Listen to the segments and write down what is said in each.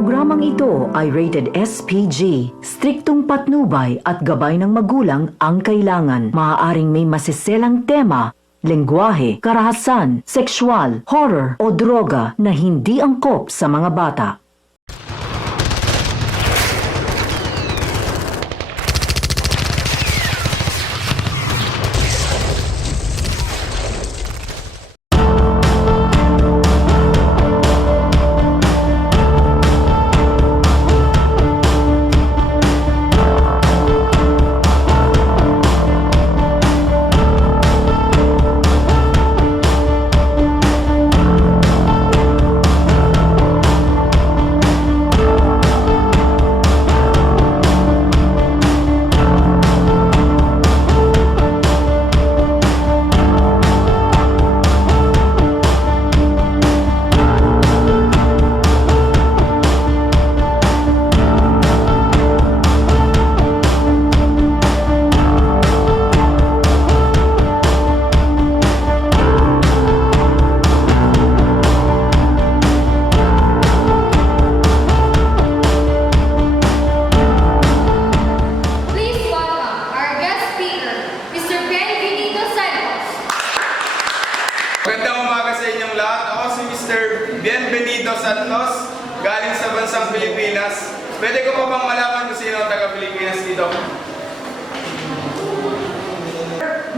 programang ito ay rated SPG. Striktong patnubay at gabay ng magulang ang kailangan. Maaaring may masiselang tema, lengguwahe, karahasan, sexual, horror o droga na hindi angkop sa mga bata. Magandang umaga sa inyong lahat. Ako si Mr. Bienvenido Santos, galing sa bansang Pilipinas. Pwede ko pa bang malaman kung sino ang taga-Pilipinas dito?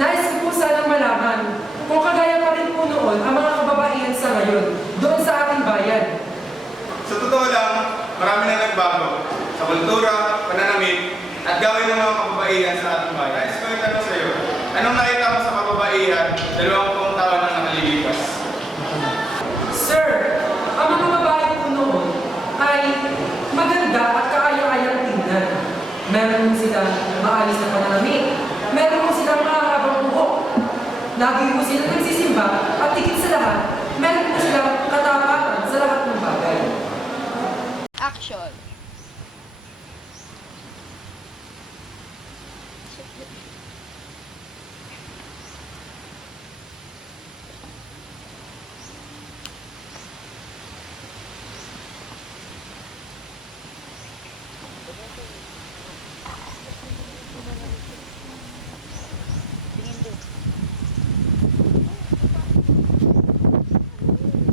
Nais ko po sanang malaman kung kagaya pa rin po noon ang mga kababaihan sa ngayon doon sa ating bayan. Sa totoo lang, marami na nagbago sa kultura, pananamit, at gawin ng mga kababaihan sa ating bayan. Nais ko itanong sa iyo, anong nakita mo sa kababaihan 20 taon na nakalilipas? Sir, ang mga babae po noon ay maganda at kaaya-ayang tingnan. Meron silang maayos na pananamit. Meron po silang mahahabang buhok. Lagi po silang nagsisimba at tigit sa lahat, meron po silang katapatan sa lahat ng bagay. Action.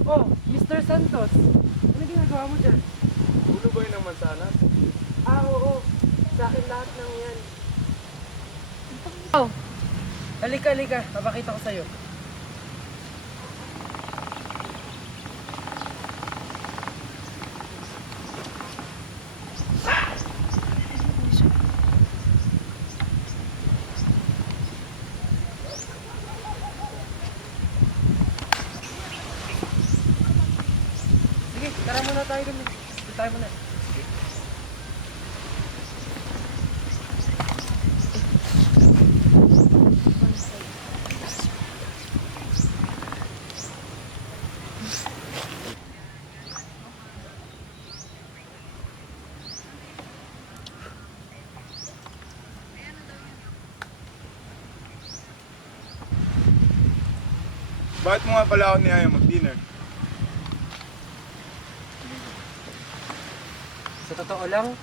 Oh, Mr. Santos, ano ginagawa mo dyan? Ulo ba yun naman sana? Oo. Sa akin lahat ng yan. Oh. Halika. Papakita ko sa'yo. Sige, tara muna tayo dun. Tayo muna. Bakit mo nga pala ako niyaya mag-dinner? Sa totoo lang,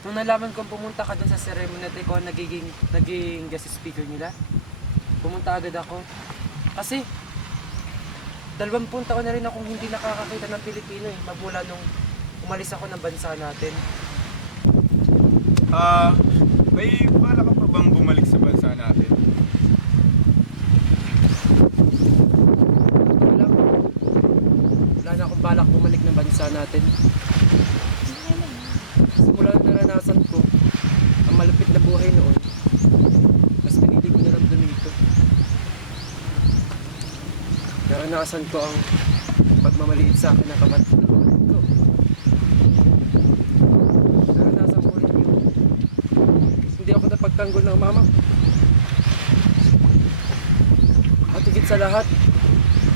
nung nalaman kong pumunta ka dun sa ceremony at ikaw ang naging guest speaker nila, pumunta agad ako. Kasi, 20 taon na rin akong hindi nakakakita ng Pilipino magmula nung umalis ako ng bansa natin. May bala ka pa bang bumalik sa bansa natin? Wala na akong balak bumalik ng bansa natin. Simula na naranasan ko ang malupit na buhay noon, mas pinili ko na lang dumito. Naranasan ko ang pagmamaliit sa akin ng kapatid ko. Naranasan ko rin yung hindi ako napagtanggol ng mama. At higit sa lahat,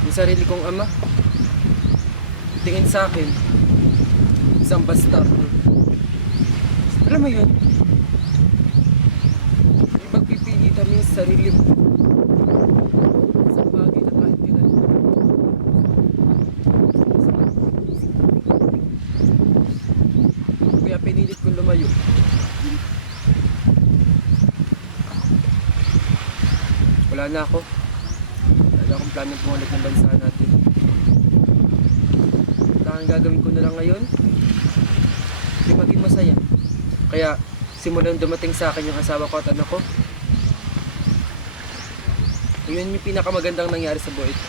yung sarili kong ama, tingin sa akin, isang basta. Alam mo yun, yung pagpipili kami sa sarili mo, isang bagay na kahit kailan. pinilit kong lumayo. Wala na ako. Wala na akong planong bumalik ng bansa natin. Ang gagawin ko na lang ngayon, yung maging masaya. Kaya simulan dumating sa akin yung asawa ko at anak ko, yun yung pinakamagandang nangyari sa buhay ko.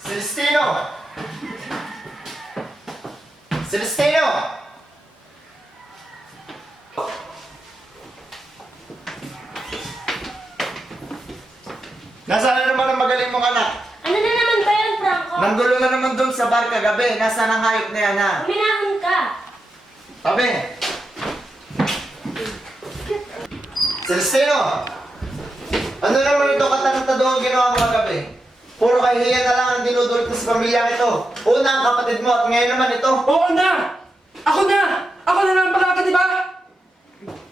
Celestino! Celestino! Nasaan na naman ang magaling mong anak? Ano na naman ba yan, Franco? Nanggulo na naman dun sa bar kagabi. Nasaan ang hayop na yan, ha? Uminahon ka. Tabi! Celestino! Ano naman ito katarantado ang ginawa mo kagabi? Puro kahihiyan na lang ang dinudulot mo sa pamilya ito. Una ang kapatid mo at ngayon naman ito. Oo na! Ako na! Ako na lang palagi, di ba?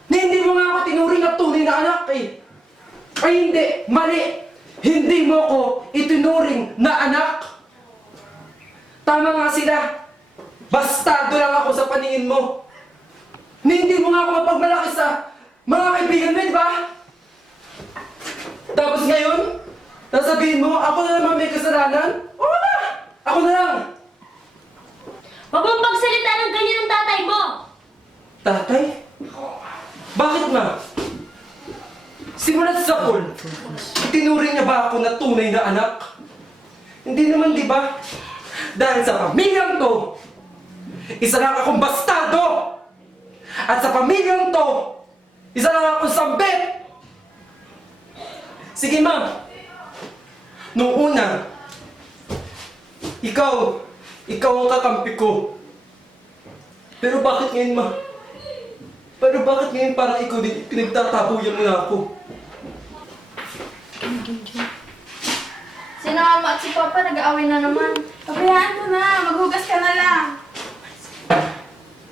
Na hindi mo nga ako tinuring at tunay na anak eh. Ay hindi! Mali! Hindi mo ko itinuring na anak! Tama nga sila! Bastado lang ako sa paningin mo! Na hindi mo nga ako mapagmalaki sa mga kaibigan mo, di ba? Tapos ngayon, sasabihin mo, ako na naman may kasalanan? Oo na! Ako na lang! Huwag mong pagsalita ng ganyan ng tatay mo! Tatay? Bakit ma? Simulat sa pool, itinuring niya ba ako na tunay na anak? Hindi naman, di ba? Dahil sa pamilyang to, isa lang akong bastado! At sa pamilyang to, isa lang akong sambit! Sige ma, nung una, ikaw ang kakampi ko. Pero bakit ngayon ma? Pero bakit ngayon parang ikaw din pinagtatabuyan mo na ako? Si Mama at si Papa nag-aaway na naman. Pabayaan mo na, maghugas ka na lang.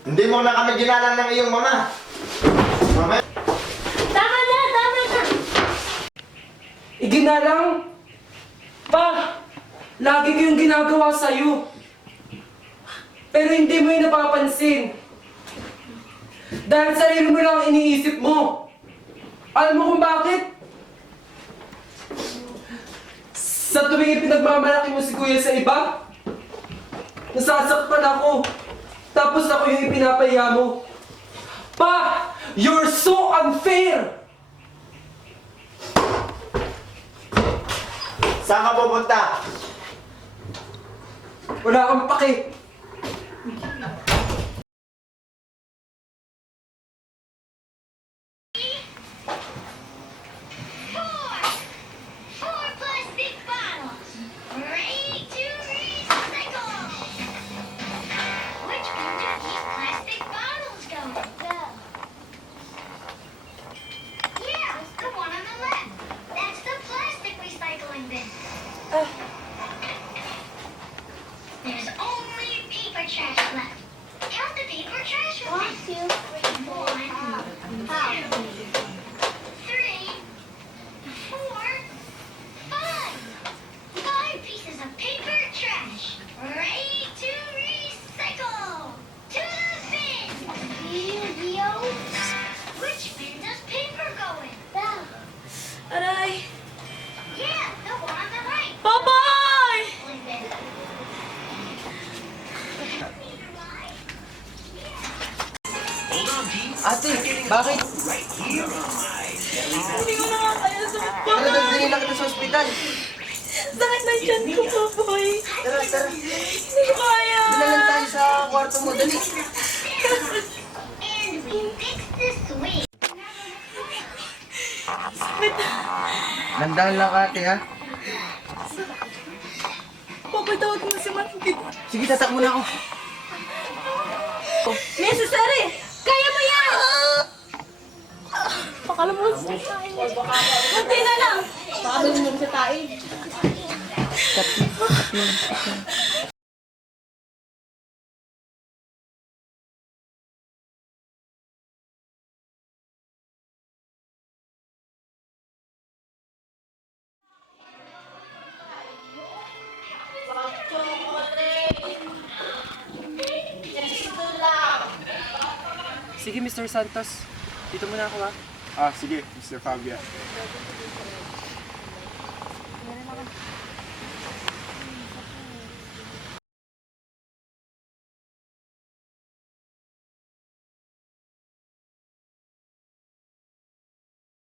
Hindi mo na kami ginalang ng iyong mama. Mama? Tama na! Tama na! Iginalang? Pa! Lagi ko yung ginagawa sa'yo. Pero hindi mo yung napapansin. Dahil sarili mo lang ang iniisip mo. Alam mo kung bakit? Sa tuwing pinagmamalaki mo si Kuya sa iba, nasasaktan ako. Tapos ako yung ipinapahiya mo. Pa! You're so unfair! Saan ka pupunta? Wala kang pake. Four plastic bottles, ready to recycle. Which one do these plastic bottles go in? Yeah, the one on the left. That's the plastic recycling bin. There's only paper trash left. Count the paper trash with me. 1, 2, 3, 4, 5. 3, 4, 5. 5 pieces of paper trash. Ready to recycle. To the bin. Which bin does paper go in? Aray. Yeah, the one on the right. Bye-bye! Ate, bakit? Hindi ko na nga kaya sumpa. Tara, dadalhin lang kita sa ospital. Sakit na dyan ko, Popoy. Tara, tara. Hindi ko kaya. Dala lang tayo sa kwarto mo, dali. And we fixed the swing. Landahan lang ate, ha? Popoy, tawag mo si Manggit. Sige, tatak mo na ako. Necessary! Kaya mo yan! Pakala mo sa tayo. Kunti na lang. Pakala mo sa tayo. Sige, Mr. Santos. Dito muna ako, ha? Sige, Mr. Fabia.